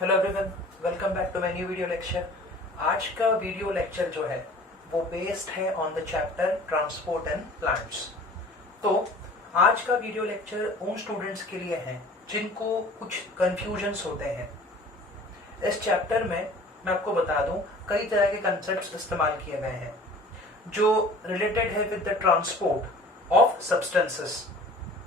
Hello everyone, welcome back to my new video lecture. आज का video lecture जो है वो बेस्ड है on the chapter transport and plants. तो आज का वीडियो लेक्चर उन स्टूडेंट्स के लिए है जिनको कुछ कंफ्यूजन्स होते हैं। इस चैप्टर में मैं आपको बता दूं कई तरह के कंसेप्ट्स इस्तेमाल किए गए हैं जो रिलेटेड है with the transport of substances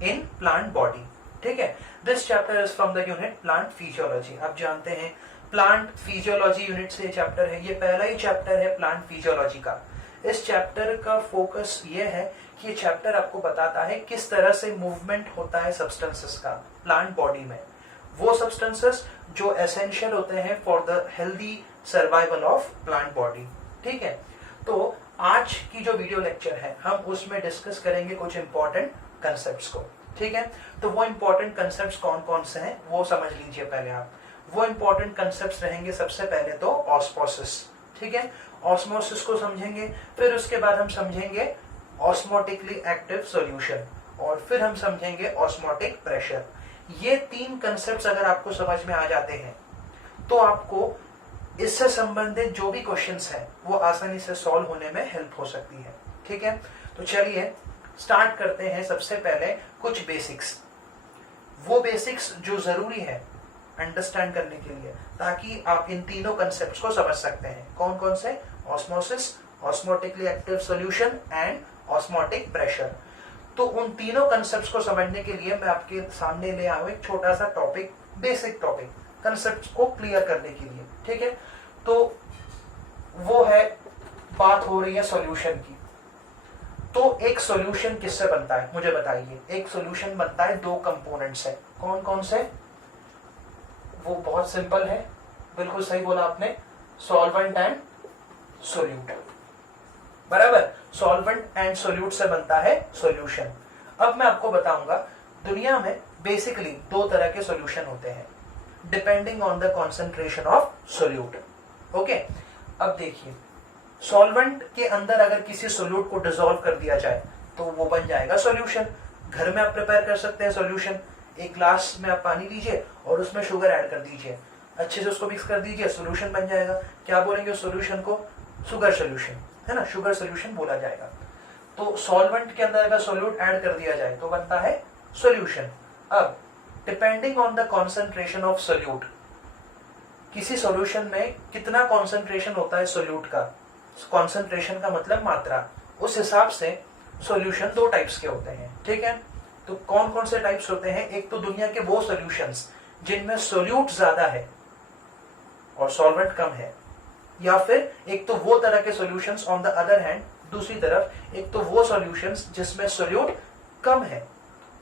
in plant body. ठीक है, this chapter is from the unit plant physiology. आप जानते हैं प्लांट फिजियोलॉजी यूनिट से चैप्टर है, ये पहला ही चैप्टर है प्लांट फिजियोलॉजी का। इस चैप्टर का फोकस ये है कि ये चैप्टर आपको बताता है किस तरह से मूवमेंट होता है सब्सटेंसेस का प्लांट बॉडी में, वो सब्सटेंसेस जो एसेंशियल होते हैं for the healthy survival of plant body. ठीक है, तो आज की जो वीडियो लेक्चर है हम उसमें डिस्कस करेंगे कुछ इंपॉर्टेंट कंसेप्ट्स को। ठीक है, तो वो इंपॉर्टेंट कंसेप्ट्स कौन कौन से हैं वो समझ लीजिए पहले आप। वो इंपॉर्टेंट कंसेप्ट्स रहेंगे सबसे पहले तो ऑस्मोसिस। ठीक है, ऑस्मोसिस को समझेंगे, फिर उसके बाद हम समझेंगे ऑस्मोटिकली एक्टिव सॉल्यूशन और फिर हम समझेंगे ऑस्मोटिक प्रेशर। ये तीन कंसेप्ट्स अगर आपको समझ में आ जाते हैं तो आपको इससे संबंधित जो भी क्वेश्चंस हैं वो आसानी से सॉल्व होने में हेल्प हो सकती है। ठीक है, तो चलिए स्टार्ट करते हैं। सबसे पहले कुछ बेसिक्स, वो बेसिक्स जो जरूरी है अंडरस्टैंड करने के लिए ताकि आप इन तीनों कंसेप्ट्स को समझ सकते हैं। कौन कौन से? Osmosis, osmotically active solution and osmotic pressure. तो उन तीनों कंसेप्ट्स को समझने के लिए मैं आपके सामने ले आया हूं एक छोटा सा टॉपिक, बेसिक टॉपिक, कंसेप्ट्स को क्लियर करने के लिए। ठीक है, तो वो है, बात हो रही है सॉल्यूशन की। तो एक सॉल्यूशन किससे बनता है मुझे बताइए। एक सॉल्यूशन बनता है दो कंपोनेंट से। कौन कौन से? वो बहुत सिंपल है, बिल्कुल सही बोला आपने, सॉल्वेंट एंड सोल्यूट। बराबर, सॉल्वेंट एंड सोल्यूट से बनता है सॉल्यूशन। अब मैं आपको बताऊंगा दुनिया में बेसिकली दो तरह के सॉल्यूशन होते हैं depending on the concentration of solute. Okay, अब देखिए सॉल्वेंट के अंदर अगर किसी सोल्यूट को डिसॉल्व कर दिया जाए तो वो बन जाएगा सॉल्यूशन। घर में आप प्रिपेयर कर सकते हैं सॉल्यूशन। एक ग्लास में आप पानी लीजिए और उसमें शुगर ऐड कर दीजिए, अच्छे से उसको मिक्स कर दीजिए, सॉल्यूशन बन जाएगा। क्या बोलेंगे सॉल्यूशन को? शुगर सॉल्यूशन, है ना, शुगर सॉल्यूशन बोला जाएगा। तो सॉल्वेंट के अंदर अगर सोल्यूट ऐड कर दिया जाए तो बनता है सॉल्यूशन। अब depending on the concentration of solute, किसी सॉल्यूशन में कितना कॉन्सेंट्रेशन होता है सोल्यूट का, कॉन्सेंट्रेशन का मतलब मात्रा, उस हिसाब से सॉल्यूशन दो टाइप्स के होते हैं। ठीक है, तो कौन कौन से टाइप्स होते हैं? एक तो दुनिया के वो सॉल्यूशंस जिनमें सोल्यूट ज्यादा है और सॉल्वेंट कम है, या फिर एक तो वो तरह के solutions on the other hand, दूसरी तरफ एक तो वो सॉल्यूशंस जिसमें सोल्यूट कम है,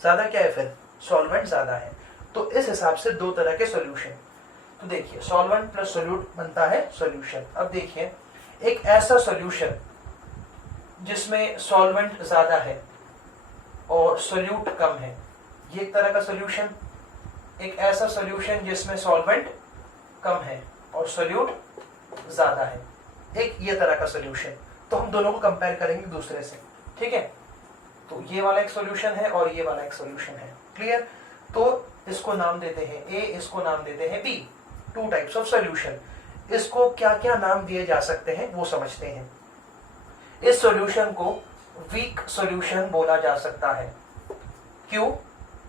ज्यादा क्या है फिर? सॉल्वेंट ज्यादा है। तो इस हिसाब से दो तरह के सॉल्यूशन। तो देखिए सॉल्वेंट प्लस सोल्यूट बनता है सॉल्यूशन। अब देखिए एक ऐसा सॉल्यूशन जिसमें सॉल्वेंट ज्यादा है और सोल्यूट कम है, ये एक तरह का सॉल्यूशन। एक ऐसा सॉल्यूशन जिसमें सॉल्वेंट कम है और सोल्यूट ज्यादा है, एक ये तरह का सॉल्यूशन। तो हम दोनों को कंपेयर करेंगे दूसरे से। ठीक है, तो ये वाला एक सॉल्यूशन है और ये वाला एक सॉल्यूशन है। क्लियर? तो इसको नाम देते हैं ए, इसको नाम देते हैं B. Two types of solution. इसको क्या क्या नाम दिए जा सकते हैं वो समझते हैं। इस सॉल्यूशन को वीक सॉल्यूशन बोला जा सकता है। क्यों?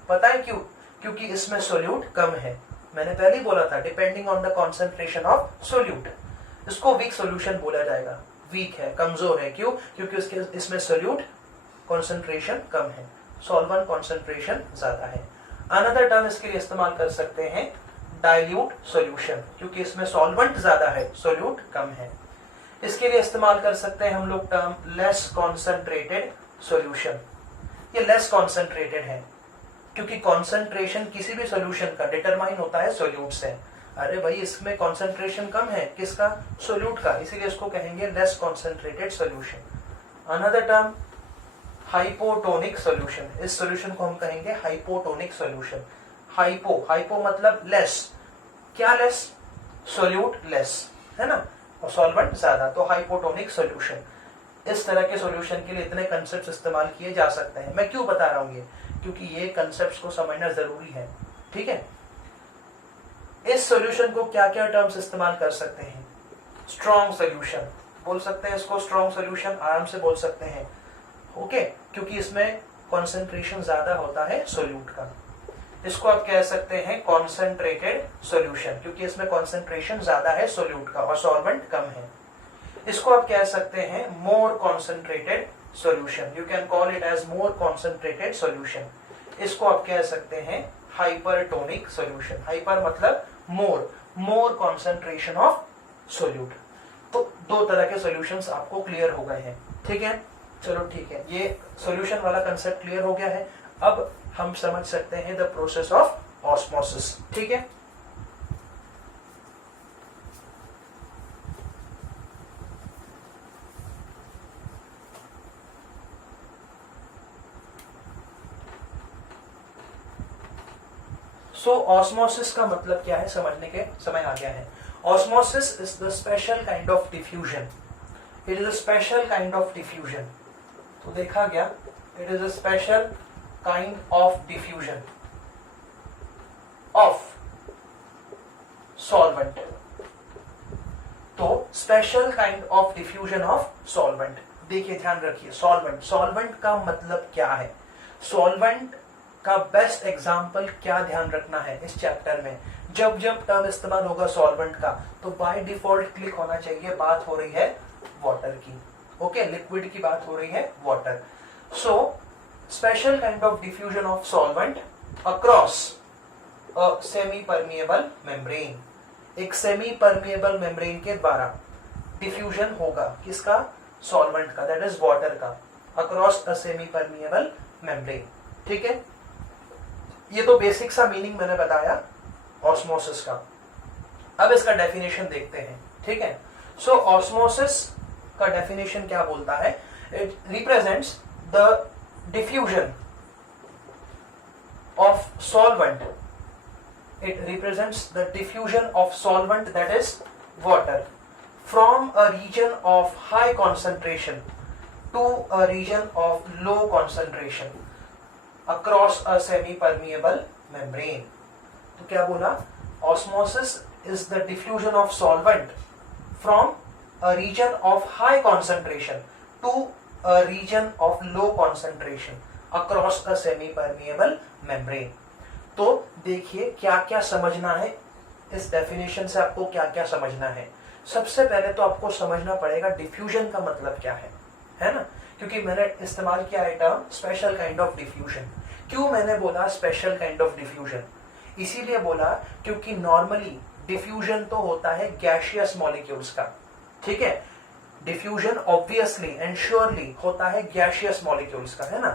पता है क्यों? क्योंकि इसमें सोल्यूट कम है। मैंने पहले ही बोला था depending on the concentration of solute, इसको वीक सॉल्यूशन बोला जाएगा। वीक है, कमजोर है। क्यों? क्योंकि इसमें सोल्यूट कॉन्सेंट्रेशन कम है, सॉल्वेंट कॉन्सेंट्रेशन ज्यादा है। अनदर टर्म इसके लिए इस्तेमाल कर सकते हैं डाइल्यूट सॉल्यूशन, क्योंकि इसमें सॉल्वेंट ज्यादा है, सोल्यूट कम है। इसके लिए इस्तेमाल कर सकते हैं हम लोग टर्म लेस कॉन्सेंट्रेटेड सॉल्यूशन। ये लेस कॉन्सेंट्रेटेड है क्योंकि कॉन्सेंट्रेशन किसी भी सॉल्यूशन का डिटरमाइन होता है सोल्यूट से। अरे भाई इसमें कॉन्सेंट्रेशन कम है, किसका? सोल्यूट का, इसीलिए इसको कहेंगे less concentrated solution. Another term hypotonic solution. इस सॉल्यूशन को हम कहेंगे हाइपोटोनिक सॉल्यूशन। हाइपो मतलब लेस, क्या लेस? सोल्यूट लेस, है ना, और सॉल्वेंट ज्यादा, तो हाइपोटोनिक सॉल्यूशन। इस तरह के सॉल्यूशन के लिए इतने कंसेप्ट्स इस्तेमाल किए जा सकते हैं। मैं क्यों बता रहा हूं ये? क्योंकि ये कंसेप्ट्स को समझना जरूरी है। ठीक है, इस सॉल्यूशन को क्या क्या टर्म्स इस्तेमाल कर सकते हैं? स्ट्रॉन्ग सॉल्यूशन बोल सकते हैं इसको, स्ट्रॉन्ग सॉल्यूशन आराम से बोल सकते हैं, ओके, क्योंकि इसमें कॉन्सेंट्रेशन ज्यादा होता है सोल्यूट का। इसको आप कह सकते हैं कॉन्सेंट्रेटेड सॉल्यूशन, क्योंकि इसमें कॉन्सेंट्रेशन ज्यादा है सोल्यूट का और सॉल्वेंट कम है। इसको आप कह सकते हैं more concentrated solution, you can call it as more concentrated solution. इसको आप कह सकते हैं हाइपरटोनिक सॉल्यूशन, हाइपर मतलब मोर कॉन्सेंट्रेशन ऑफ सोल्यूट। तो दो तरह के सॉल्यूशंस आपको क्लियर हो गए हैं, ठीक है, चलो ठीक है, ये सॉल्यूशन वाला कंसेप्ट क्लियर हो गया है। अब हम समझ सकते हैं द प्रोसेस ऑफ ऑस्मोसिस, ठीक है। सो ऑस्मोसिस का मतलब क्या है समझने के समय आ गया है। Osmosis is the special kind of diffusion, it is a special kind of diffusion. तो देखा गया, it is a special kind of diffusion of solvent. तो special kind of diffusion of solvent, देखिए ध्यान रखिए, सॉल्वेंट का मतलब क्या है, सॉल्वेंट का बेस्ट एग्जाम्पल क्या ध्यान रखना है इस चैप्टर में। जब जब टर्म इस्तेमाल होगा सॉल्वेंट का तो बाय डिफॉल्ट क्लिक होना चाहिए, बात हो रही है वाटर की, ओके, लिक्विड की बात हो रही है water. So special kind of diffusion of solvent across a semi permeable membrane, एक सेमी परमिएबल मेम्ब्रेन के द्वारा डिफ्यूजन होगा किसका, सॉल्वेंट का, दैट इज वाटर का, across a semi permeable membrane, ठीक है। ये तो बेसिक सा मीनिंग मैंने बताया ऑस्मोसिस का। अब इसका डेफिनेशन देखते हैं, ठीक है। सो ऑस्मोसिस का डेफिनेशन क्या बोलता है, it represents the diffusion of solvent, it represents the diffusion of solvent, that is water, from a region of high concentration to a region of low concentration across a semi permeable membrane। तो क्या बोला, osmosis is the diffusion of solvent from a region of high concentration to a region of low concentration across a semi permeable membrane। तो देखिए क्या क्या समझना है इस डेफिनेशन से, आपको क्या क्या समझना है। सबसे पहले तो आपको समझना पड़ेगा डिफ्यूजन का मतलब क्या है ना, क्योंकि मैंने इस्तेमाल किया है term special kind of diffusion. क्यों मैंने बोला स्पेशल काइंड ऑफ डिफ्यूजन, इसीलिए बोला क्योंकि नॉर्मली डिफ्यूजन तो होता है गैसियस मॉलिक्यूल्स का, ठीक है, डिफ्यूजन ऑब्वियसली एंड श्योरली होता है गैसियस मॉलिक्यूल्स का, है ना,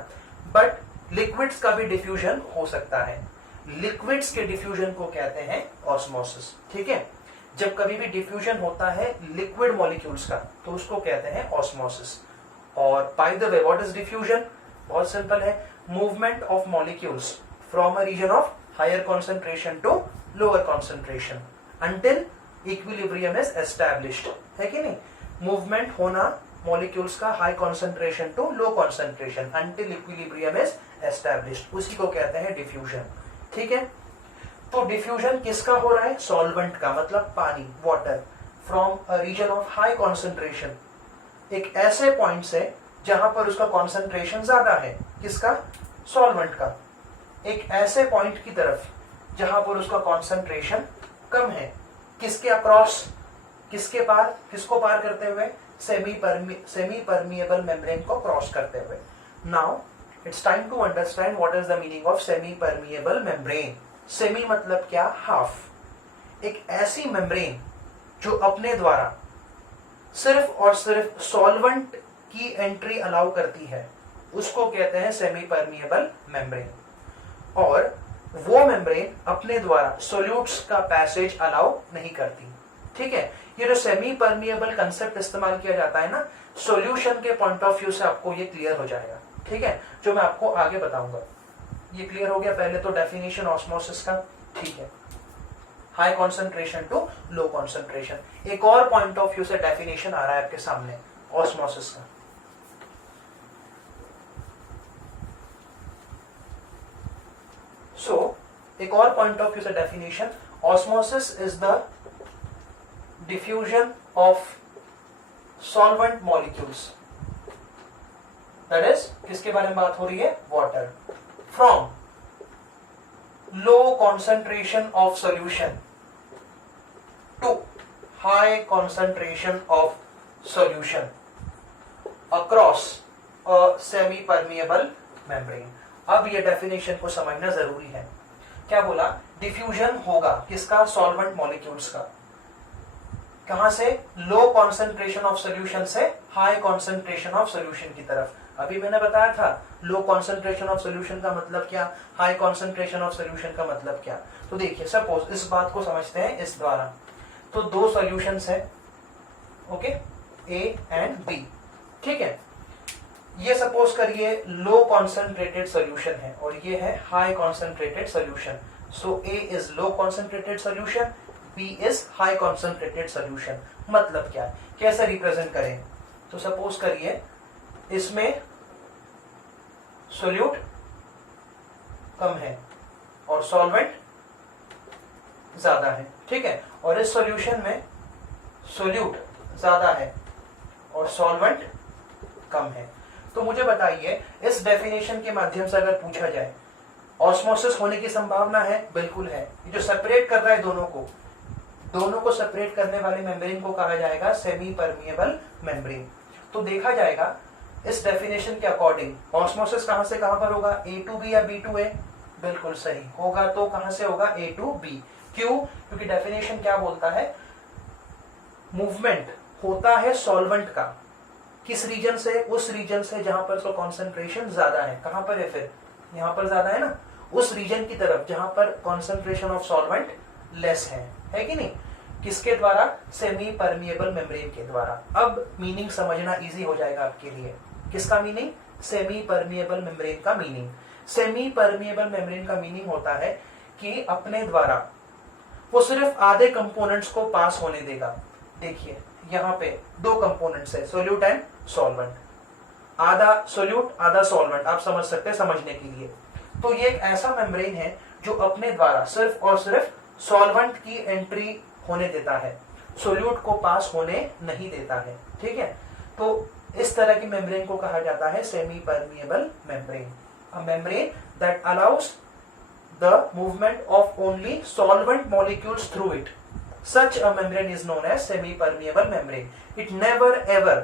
बट लिक्विड्स का भी डिफ्यूजन हो सकता है। लिक्विड्स के डिफ्यूजन को कहते हैं ऑस्मोसिस, ठीक है। जब कभी भी डिफ्यूजन होता है लिक्विड मॉलिक्यूल्स का तो उसको कहते हैं ऑस्मोसिस। और by the way what is diffusion, बहुत सिंपल है, movement of molecules from a region of higher concentration to lower concentration until equilibrium is established, है कि नहीं, मूवमेंट होना मॉलिक्यूल्स का high concentration to low concentration until equilibrium is established, उसी को कहते हैं डिफ्यूजन, ठीक है। तो डिफ्यूजन किसका हो रहा है, सॉल्वेंट का, मतलब पानी, water, from a region of high concentration, एक ऐसे पॉइंट से जहां पर उसका कॉन्सेंट्रेशन ज्यादा है, किसका, सॉल्वेंट का, एक ऐसे पॉइंट की तरफ जहां पर उसका कॉन्सेंट्रेशन कम है, किसके अक्रॉस, किसके पार, किसको पार करते हुए, सेमी परमिएबल मेम्ब्रेन को क्रॉस करते हुए। Now it's time to understand what is the meaning of semi permeable membrane। Semi मतलब क्या, हाफ, एक ऐसी मेम्ब्रेन जो अपने द्वारा सिर्फ और सिर्फ सॉल्वेंट की एंट्री अलाउ करती है, उसको कहते हैं सेमी परमिएबल मेम्ब्रेन। और वो मेम्ब्रेन अपने द्वारा सोल्यूट्स का पैसेज अलाउ नहीं करती, ठीक है। ये जो सेमी परमिएबल कंसेप्ट इस्तेमाल किया जाता है ना, सॉल्यूशन के पॉइंट ऑफ व्यू से आपको ये क्लियर हो जाएगा, ठीक है, जो मैं आपको आगे बताऊंगा। ये क्लियर हो गया पहले तो डेफिनेशन ऑस्मोसिस का, ठीक है, high concentration to low concentration. एक और पॉइंट ऑफ व्यू से डेफिनेशन आ रहा है आपके सामने ऑस्मोसिस का। एक और पॉइंट ऑफ व्यू से definition osmosis is the diffusion of solvent molecules, that is किसके बारे में बात हो रही है, water, from low concentration of solution to high concentration of solution across a semi permeable membrane. अब ये डेफिनेशन को समझना जरूरी है। क्या बोला, डिफ्यूजन होगा किसका, सॉल्वेंट मॉलिक्यूल्स का, कहां से, लो कॉन्सेंट्रेशन ऑफ सोल्यूशन से हाई कॉन्सेंट्रेशन ऑफ सोल्यूशन की तरफ। अभी मैंने बताया था लो कॉन्सेंट्रेशन ऑफ सोल्यूशन का मतलब क्या, हाई कॉन्सेंट्रेशन ऑफ सोल्यूशन का मतलब क्या। तो देखिए सपोज इस बात को समझते हैं इस द्वारा, तो दो सॉल्यूशंस है, ओके, ए एंड बी, ठीक है। ये सपोज करिए लो कॉन्सेंट्रेटेड सोल्यूशन है और ये है high concentrated solution. So A is low concentrated solution, B is high concentrated solution. मतलब क्या, कैसे रिप्रेजेंट करें, तो सपोज करिए इसमें सोल्यूट कम है और सॉल्वेंट ज्यादा है, ठीक है, और इस सॉल्यूशन में सोल्यूट ज्यादा है और सॉल्वेंट कम है। तो मुझे बताइए इस डेफिनेशन के माध्यम से अगर पूछा जाए ऑस्मोसिस होने की संभावना है, बिल्कुल है। ये जो सेपरेट कर रहा है दोनों को सेपरेट करने वाले मेम्ब्रेन को कहा जाएगा सेमी परमिएबल मेम्ब्रेन। तो देखा जाएगा इस डेफिनेशन के अकॉर्डिंग ऑस्मोसिस कहां से कहां पर होगा, ए टू बी या बी टू ए, बिल्कुल सही होगा। तो कहां से होगा, ए टू बी। क्यों, क्योंकि डेफिनेशन क्या बोलता है, मूवमेंट होता है सॉल्वेंट का किस रीजन से, उस रीजन से जहां पर उसका कॉन्सेंट्रेशन ज्यादा है। कहां पर है फिर, यहां पर ज्यादा है ना, उस रीजन की तरफ जहां पर कॉन्सेंट्रेशन ऑफ सॉल्वेंट लेस है कि नहीं, किसके द्वारा, सेमी परमिएबल मेम्ब्रेन के द्वारा। अब मीनिंग समझना इजी हो जाएगा आपके लिए। किसका मीनिंग, सेमी परमिएबल मेम्ब्रेन का मीनिंग। सेमी परमिएबल मेम्ब्रेन का मीनिंग होता है कि अपने द्वारा वो सिर्फ आधे कंपोनेंट्स को पास होने देगा। देखिए यहाँ पे दो कंपोनेंट्स है, सोल्यूट एंड सॉल्वेंट, आधा सोल्यूट आधा सॉल्वेंट, आप समझ सकते हैं समझने के लिए। तो ये एक ऐसा मेम्ब्रेन है जो अपने द्वारा सिर्फ और सिर्फ सॉल्वेंट की एंट्री होने देता है, सोल्यूट को पास होने नहीं देता है, ठीक है। तो इस तरह की मेम्ब्रेन को कहा जाता है semi permeable membrane, a membrane that allows the movement of only solvent molecules through it. Such a membrane is known as semi-permeable membrane. It never ever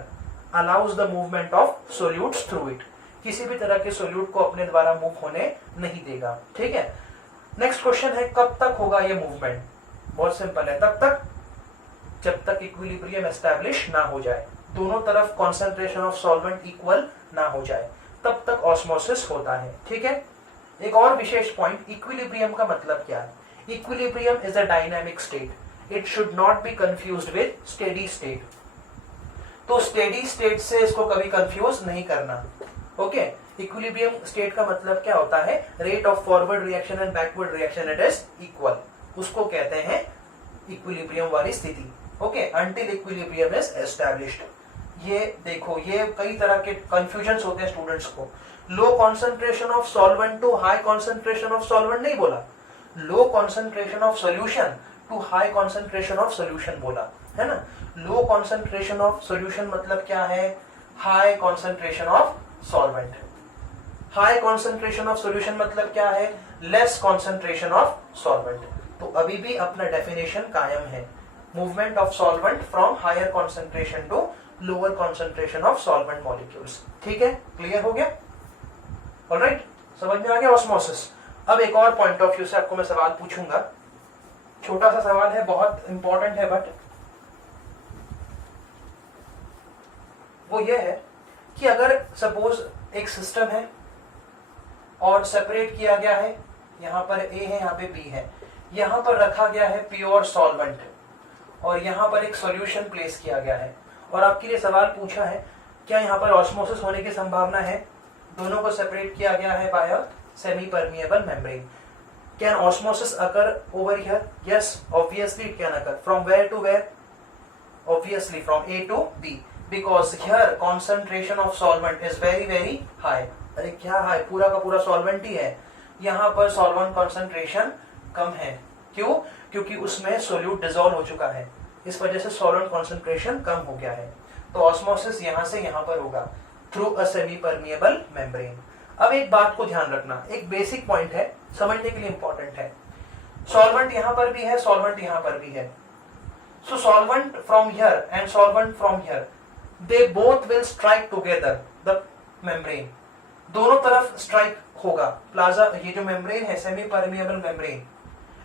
allows the movement of solutes through it. किसी भी तरह के solute को अपने द्वारा move होने नहीं देगा, ठीक है। नेक्स्ट क्वेश्चन है कब तक होगा ये मूवमेंट, बहुत सिंपल है, तब तक जब तक इक्विलिब्रियम एस्टैब्लिश ना हो जाए, दोनों तरफ कॉन्सेंट्रेशन ऑफ सॉल्वेंट इक्वल ना हो जाए, तब तक ऑस्मोसिस होता है, ठीक है। एक और विशेष पॉइंट, इक्विलिब्रियम का मतलब क्या है। Equilibrium is a dynamic state, it should not be confused with steady state. तो स्टेडी स्टेट से इसको कभी कंफ्यूज नहीं करना, ओके। इक्विलिब्रियम स्टेट का मतलब क्या होता है, rate of forward reaction and backward reaction it is equal, उसको कहते हैं इक्विलिब्रियम वाली स्थिति, okay, until equilibrium is established. ये देखो, ये कई तरह के कंफ्यूजन होते हैं स्टूडेंट्स को। Low concentration of solvent to high concentration of solvent नहीं बोला, low concentration of solution to high concentration of solution बोला, है ना। लो कॉन्सेंट्रेशन ऑफ सोल्यूशन मतलब क्या है, high concentration of solvent. High concentration of solution मतलब क्या है, लेस कॉन्सेंट्रेशन ऑफ सॉल्वेंट। तो अभी भी अपना डेफिनेशन कायम है, movement of solvent from higher concentration to lower concentration of solvent molecules, ठीक है, क्लियर हो गया, ऑलराइट, समझ में आ गया ऑस्मोसिस। अब एक और पॉइंट ऑफ व्यू से आपको मैं सवाल पूछूंगा, छोटा सा सवाल है, बहुत इंपॉर्टेंट है, बट वो ये है कि अगर सपोज एक सिस्टम है और सेपरेट किया गया है, यहां पर ए है, यहां पे बी है, यहां पर रखा गया है प्योर सॉल्वेंट और यहां पर एक सॉल्यूशन प्लेस किया गया है, और आपके लिए सवाल पूछा है क्या यहां पर ऑस्मोसिस होने की संभावना है, दोनों को सेपरेट किया गया है by a semi permeable membrane. Can osmosis occur over here, yes obviously it can occur. From where to where, obviously from A to B, because here concentration of solvent is very very high. अरे क्या high, पूरा का पूरा solvent ही है, यहाँ पर solvent concentration कम है, क्यों? क्योंकि उसमें सोल्यूट डिसॉल्व हो चुका है, इस वजह से सॉल्वेंट कॉन्सेंट्रेशन कम हो गया है। तो ऑस्मोसिस यहां से यहां पर होगा through a semi permeable membrane. अब एक बात को ध्यान रखना, एक बेसिक पॉइंट है, समझने के लिए इंपॉर्टेंट है। सॉल्वेंट यहां पर भी है, सॉल्वेंट यहां पर भी है। So solvent from here and solvent from here, they both will strike together the membrane. दोनों तरफ स्ट्राइक होगा प्लाजा, ये जो मेम्ब्रेन है सेमी परमिएबल मेम्ब्रेन,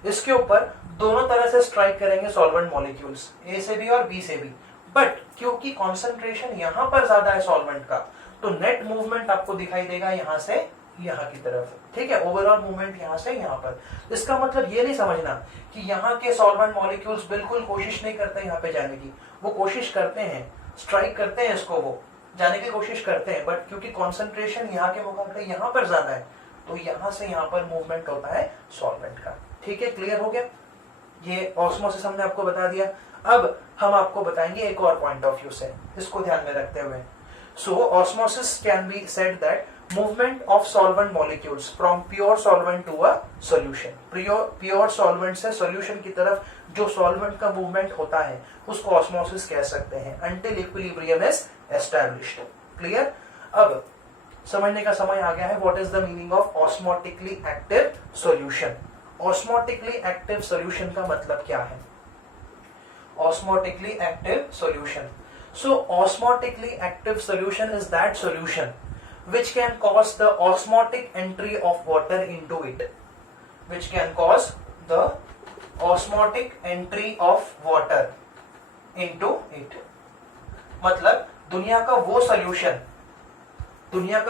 इसके ऊपर दोनों तरह से स्ट्राइक करेंगे सॉल्वेंट मॉलिक्यूल्स, ए से भी और बी से भी। बट क्योंकि कॉन्सेंट्रेशन यहां पर ज्यादा है सॉल्वेंट का, तो नेट मूवमेंट आपको दिखाई देगा यहां से यहां की तरफ, ठीक है, ओवरऑल मूवमेंट यहां से यहां पर। इसका मतलब ये नहीं समझना कि यहाँ के सॉल्वेंट मॉलिक्यूल्स बिल्कुल कोशिश नहीं करते यहाँ पे जाने की, वो कोशिश करते हैं, स्ट्राइक करते हैं इसको, वो जाने की कोशिश करते हैं, बट क्योंकि कॉन्सेंट्रेशन यहाँ के मुकाबले यहाँ पर ज्यादा है, तो यहाँ से यहाँ पर मूवमेंट होता है सॉल्वेंट का। ठीक है, क्लियर हो गया? ये ऑस्मोसिस हमने आपको बता दिया। अब हम आपको बताएंगे एक और पॉइंट ऑफ व्यू से, इसको ध्यान में रखते हुए। So osmosis can be said that movement of solvent molecules from pure solvent to a solution. Pure solvent से सॉल्यूशन की तरफ जो सॉल्वेंट का मूवमेंट होता है उसको ऑस्मोसिस कह सकते हैं, until equilibrium is established. Clear? अब समझने का समय आ गया है, what is the meaning of osmotically active solution. Osmotically active solution का मतलब क्या है? osmotically active solution. So osmotically active solution is that solution which can cause the osmotic entry of water into it, which can cause the osmotic entry of water into it. मतलब दुनिया का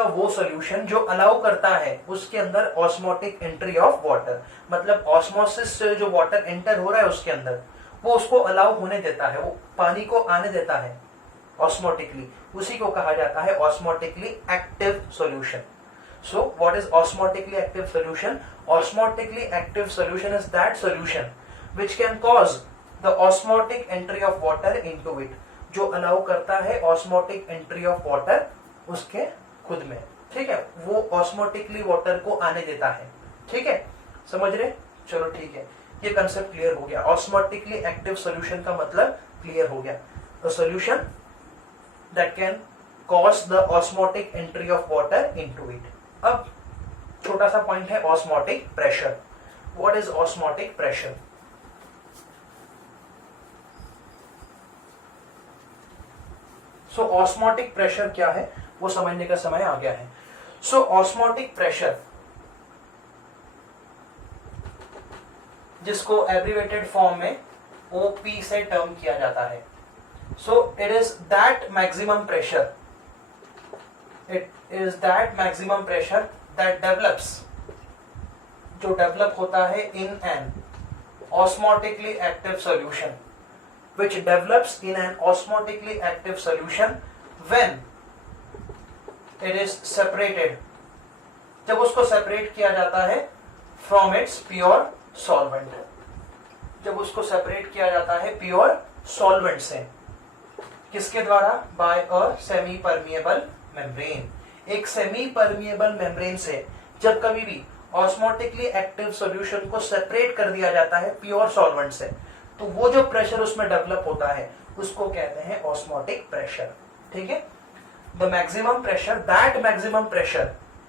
वो solution जो allow करता है उसके अंदर osmotic entry of water, मतलब ऑस्मोसिस से जो वाटर एंटर हो रहा है उसके अंदर वो उसको अलाउ होने देता है, वो पानी को आने देता है ऑस्मोटिकली, उसी को कहा जाता है osmotically active solution. So what is osmotically active solution? Osmotically active solution is that solution which can cause the osmotic entry of water into it, जो अलाउ करता है ऑस्मोटिक एंट्री ऑफ वाटर उसके खुद में। ठीक है, वो ऑस्मोटिकली वाटर को आने देता है। ठीक है, समझ रहे? चलो ठीक है, ये कंसेप्ट क्लियर हो गया। ऑस्मोटिकली एक्टिव सॉल्यूशन का मतलब क्लियर हो गया, a solution that can cause the osmotic entry of water into it. अब छोटा सा पॉइंट है osmotic pressure. What is osmotic pressure? So osmotic pressure क्या है वो समझने का समय आ गया है। सो ऑस्मोटिक प्रेशर, जिसको एब्रिवेटेड फॉर्म में ओपी से टर्म किया जाता है, so it is that maximum pressure, that develops, जो डेवलप होता है इन an osmotically active solution, which develops in an osmotically active solution when it is separated, जब उसको सेपरेट किया जाता है from its pure solvent, जब उसको सेपरेट किया जाता है प्योर सॉल्वेंट से, किसके द्वारा? By a semi permeable membrane. एक सेमी परमिएबल मेम्ब्रेन से जब कभी भी ऑस्मोटिकली एक्टिव सॉल्यूशन को सेपरेट कर दिया जाता है प्योर सॉल्वेंट से, तो वो जो प्रेशर उसमें डेवलप होता है उसको कहते हैं ऑस्मोटिक प्रेशर। ठीक है, the maximum pressure,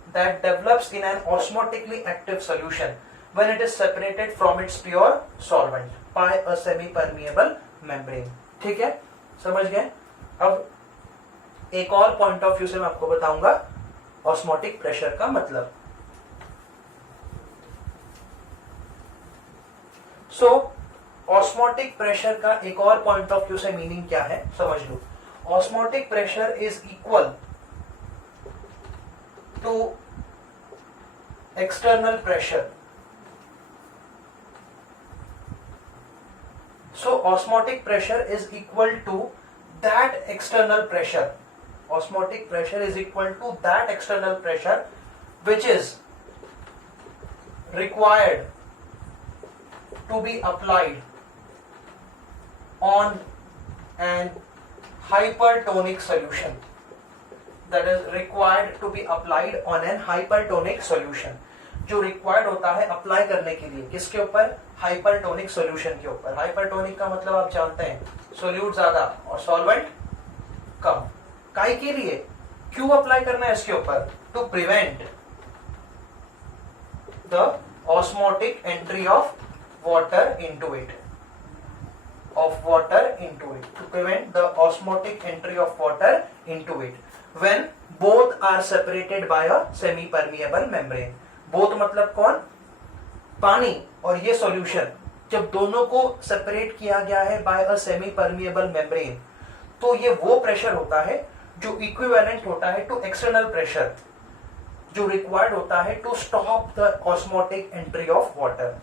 that develops in an osmotically active solution when it is separated from its pure solvent by a semi permeable membrane. ठीक है, समझ गए? अब एक और पॉइंट ऑफ व्यू से मैं आपको बताऊंगा ऑस्मोटिक प्रेशर का मतलब। सो ऑस्मोटिक प्रेशर का एक और पॉइंट ऑफ व्यू से मीनिंग क्या है समझ लो। Osmotic pressure is equal to external pressure. So osmotic pressure is equal to that external pressure. Osmotic pressure is equal to that external pressure which is required to be applied on an hypertonic solution, that is required to be applied on an hypertonic solution। जो required होता है apply करने के लिए, किसके ऊपर? Hypertonic solution के ऊपर। हाइपरटोनिक का मतलब आप जानते हैं, सोल्यूट ज्यादा और सॉल्वेंट कम। काहे के लिए, क्यों अप्लाई करना है इसके ऊपर? To prevent the osmotic entry of water into it, to prevent the osmotic entry of water into it when both are separated by a semi permeable membrane। both मतलब कौन? पानी और ये सॉल्यूशन, जब दोनों को सेपरेट किया गया है by a semi permeable membrane, तो ये वो प्रेशर होता है जो इक्विवेलेंट होता है टू एक्सटर्नल प्रेशर, जो रिक्वायर्ड होता है to stop the osmotic entry of water.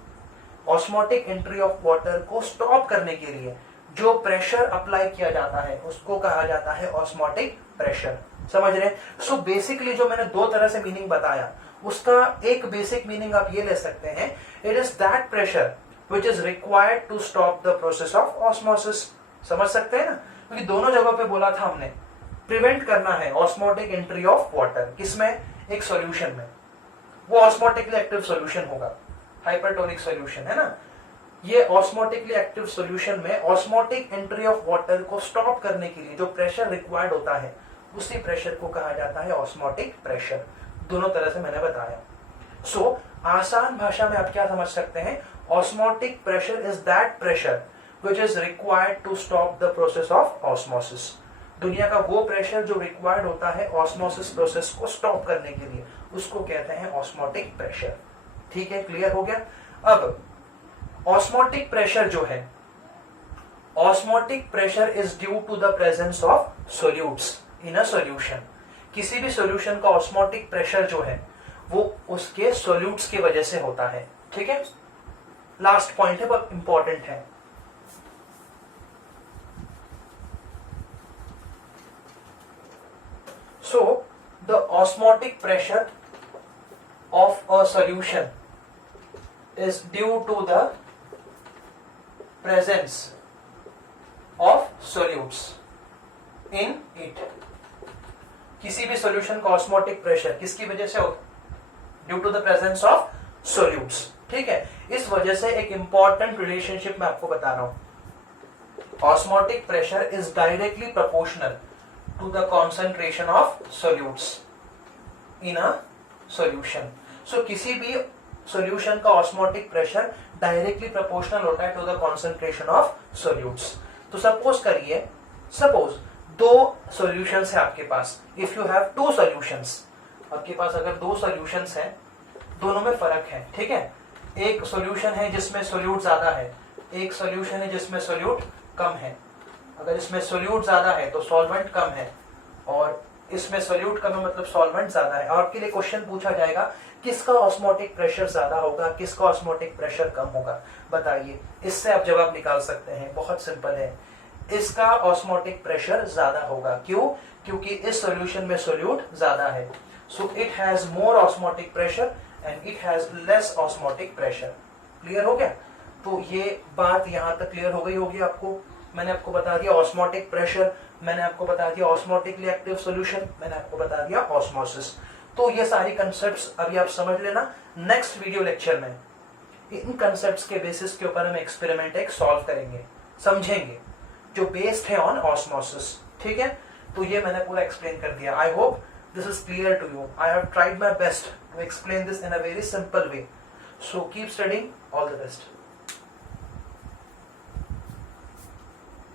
Osmotic entry of water को स्टॉप करने के लिए जो प्रेशर अप्लाई किया जाता है उसको कहा जाता है ऑस्मोटिक प्रेशर। समझ रहे हैं? सो बेसिकली जो मैंने दो तरह से मीनिंग बताया, उसका एक बेसिक मीनिंग आप ये ले सकते हैं, it is that pressure which is required to stop the process of osmosis. समझ सकते हैं ना? क्योंकि दोनों जगह पे बोला था हमने, प्रिवेंट करना है ऑस्मोटिक एंट्री ऑफ वाटर, किसमें? एक सॉल्यूशन में, वो ऑस्मोटिकली एक्टिव सॉल्यूशन होगा, हाइपरटोनिक सॉल्यूशन है ना। ये ऑस्मोटिकली एक्टिव सॉल्यूशन में ऑस्मोटिक एंट्री ऑफ वाटर को स्टॉप करने के लिए जो प्रेशर रिक्वायर्ड होता है, उसी प्रेशर को कहा जाता है ऑस्मोटिक प्रेशर। दोनों तरह से मैंने बताया। सो आसान भाषा में आप क्या समझ सकते हैं? Osmotic pressure is that pressure which is required to stop the process of osmosis. दुनिया का वो प्रेशर जो रिक्वायर्ड होता है ऑस्मोसिस प्रोसेस को स्टॉप करने के लिए, उसको कहते हैं ऑस्मोटिक प्रेशर। ठीक है, क्लियर हो गया? अब ऑस्मोटिक प्रेशर जो है, osmotic pressure is due to the presence of solutes in a solution. किसी भी सॉल्यूशन का ऑस्मोटिक प्रेशर जो है वो उसके सोल्यूट्स की वजह से होता है। ठीक है, लास्ट पॉइंट है बहुत इंपॉर्टेंट है। So the osmotic pressure of a solution is due to the presence of solutes in it। किसी भी सॉल्यूशन का ऑस्मोटिक प्रेशर किसकी वजह से होता? Due to the presence of solutes. ठीक है, इस वजह से एक इंपॉर्टेंट रिलेशनशिप मैं आपको बता रहा हूं। Osmotic pressure is directly proportional to the concentration of solutes in a solution. So किसी भी सॉल्यूशन का ऑस्मोटिक प्रेशर डायरेक्टली प्रोपोर्शनल होता है to the concentration of solutes. तो सपोज करिए, सपोज दो सॉल्यूशंस है आपके पास। If you have two solutions, आपके पास अगर दो सॉल्यूशंस हैं, दोनों में फर्क है। ठीक है, एक सॉल्यूशन है जिसमें सोल्यूट ज्यादा है, एक सॉल्यूशन है जिसमें सोल्यूट कम है। अगर इसमें सोल्यूट ज्यादा है तो सॉल्वेंट कम है, और इसमें सोल्यूट कम है मतलब सॉल्वेंट ज्यादा है। आपके लिए क्वेश्चन पूछा जाएगा किसका ऑस्मोटिक प्रेशर ज्यादा होगा, किसका ऑस्मोटिक प्रेशर कम होगा, बताइए। इससे आप जवाब निकाल सकते हैं, बहुत सिंपल है। इसका ऑस्मोटिक प्रेशर ज्यादा होगा। क्यों? क्योंकि इस सॉल्यूशन में सोल्यूट ज्यादा है। So it has more osmotic pressure and it has less osmotic pressure. Clear हो गया? तो ये बात यहां तक क्लियर हो गई होगी आपको। मैंने आपको बता दिया ऑस्मोटिक प्रेशर, मैंने आपको बता दिया ऑस्मोटिकली एक्टिव सॉल्यूशन, मैंने आपको बता दिया ऑस्मोसिस। तो ये सारी कंसेप्ट्स अभी आप समझ लेना। नेक्स्ट वीडियो लेक्चर में इन कंसेप्ट्स के बेसिस के ऊपर हम एक्सपेरिमेंट एक सॉल्व करेंगे, समझेंगे, जो बेस्ड है ऑन ऑस्मोसिस। ठीक है, तो ये मैंने पूरा एक्सप्लेन कर दिया। I hope this is clear to you. I have tried my best to explain this in a very simple way. So keep studying, all the best.